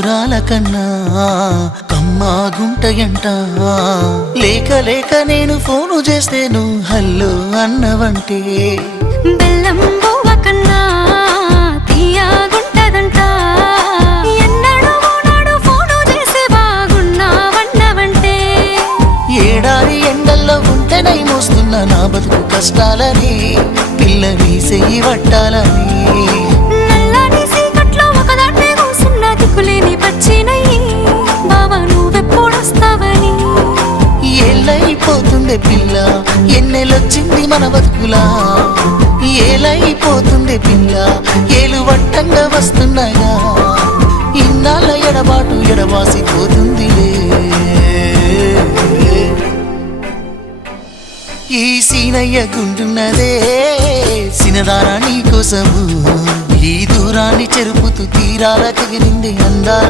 మధురాల కన్నా కమ్మా గుంటయంట లేక లేక నేను ఫోను చేస్తే నువ్వు హల్లో అన్నవంటే బెల్లం బువ్వ కన్నా తీయగుంటదంట ఎన్నడూ నాడు ఫోను చేసే బాగున్నావన్నవంటే ఏడాది ఎండల్లో ఉంటేనై మోస్తున్న నా బతుకు కష్టాలని పిల్లని చెయ్యి పట్టాలని నల్లని సీకట్లో ఒకదాన్నే కూసున్న దిక్కులేని పచ్చినయ్యి బావ నువ్వెప్పుడొస్తావని ఏళ్ళైపోతుండే పిల్ల ఎన్నెలొచ్చింది మన బతుకులా ఏలైపోతుండే పిల్ల ఏలు వట్టంగా వస్తున్నాగా ఇన్నాళ్ళ ఎడబాటు ఎడవాసిపోతుందిలే ఈ సీనయ్య గుంటున్నదే సినదారా నీ కోసము ఈ దూరాన్ని చెరుపుతూ తీరాల తెగిరింది అందా